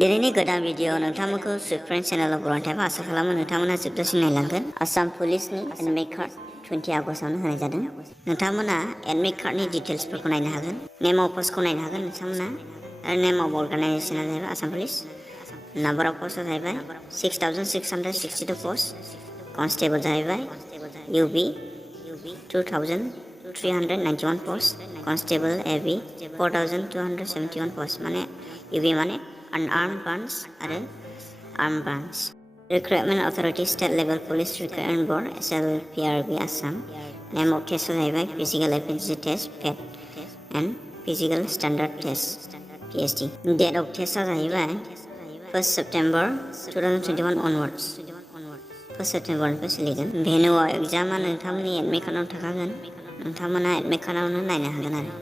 दिनैनि गोदान video नोंथांमोनखौ Swift friend चेनेलाव बरायनायबा आसा खालामो नोंथांमोना जोबजासिम नायलांगोन। आसाम पुलिसनि एडमिट कार्ड 20 आगस्टआवनो होनाय जादों। नोंथांमोना एडमिट कार्डनि डिटेल्सफोरखौ नायनो हागोन। नेम अफ पस्टखौ नायनो हागोन नोंथांमोना आरो नेम अफ अर्गानाइजेसना जाहैबाय आसाम पुलिस। नाम्बार अफ पस्टआ जाहैबाय 6662 पस्ट। कनस्टेबल जाहैबाय UB 2391 post. Constable AB 4271 post. माने UB माने अनआर्म्ड ब्रांच आरो armed branch. Recruitment authority state level police recruitment board SLPRB Assam. Name of टेस्टआ जाहैबाय physical efficiency test PET and physical standard test PST। Date of टेस्टआ जाहैबाय 1 September 2021 onwards. 1 सेप्टेम्बरनिफ्राय सोलिगोन। भेन्यूआव एग्जामा नोंथांमोननि admit कार्डआव थाखागोन। नोंथांमोना एडमिट कार्डआवनो नायनो हागोन आरो।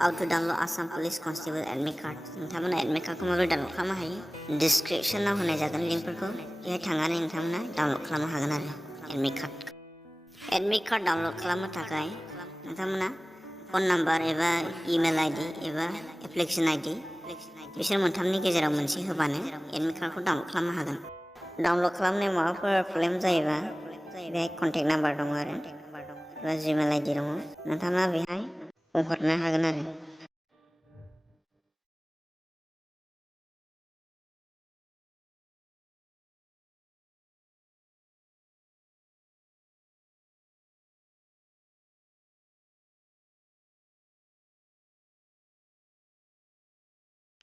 How to download Assam police constable admit card. नोंथांमोना एडमिट कार्डखौ माबोरै डाउनलोड खालामनो हायो डिस्क्रिप्शनाव होनाय जागोन लिंकफोरखौ। बेहाय थांनानै नोंथांमोना डाउनलोड खालामनो हागोन आरो admit card. Admit card download खालामनो थाखाय नोंथांमोना फन नाम्बार एबा इमेल ID एबा एप्लिकेशन ID बिसोर मोनथामनि गेजेराव मोनसे होबानो एडमिट कार्डखौ डाउनलोड खालामनो हागोन। डाउनलोड खालामनायाव माबाफोर प्रब्लेम जायोबा बेहाय कन्टेक्ट नाम्बार दङ आरो एबा जिमेल ID दङ। नोंथाङा बेहाय बुंहरनो हागोन आरो।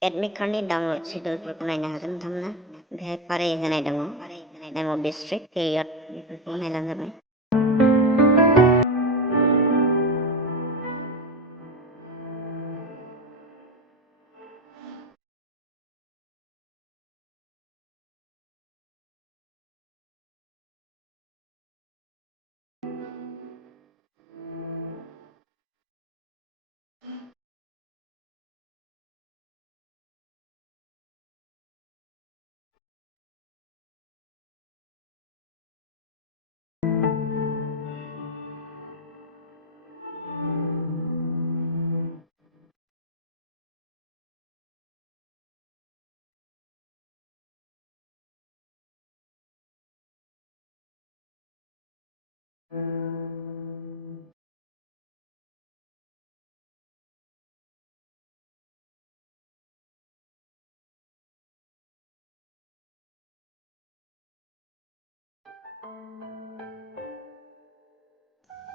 एडमिट कार्डनि डाउनलोड शेड्युलफोरखौ नायनो हागोन नोंथांमोना। बेहाय फारि होनाय दङ। नेम अफ डिस्ट्रिक्ट पिरियड बेफोरखौ नायब्लानो जाबाय।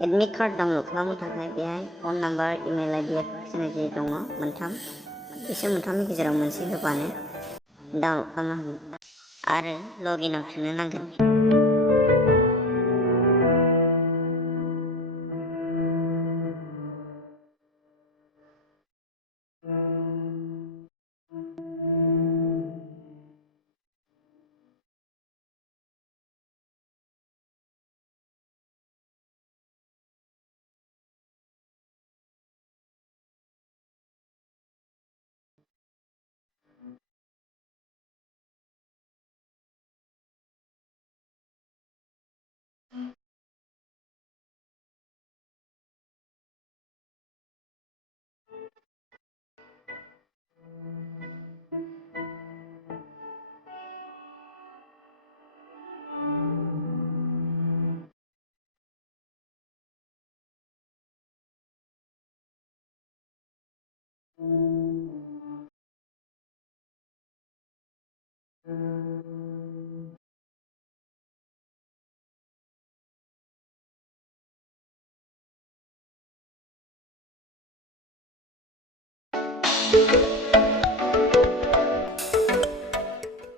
एडमिट कार्ड डाउनलोड खालामनो थाखाय बेहाय phone number email ID application ID दङ मोनथाम। बिसोर मोनथामनि गेजेराव मोनसे होबानो डाउनलोड खालामनो हागोन आरो लगइनआव थुनो नांगोन।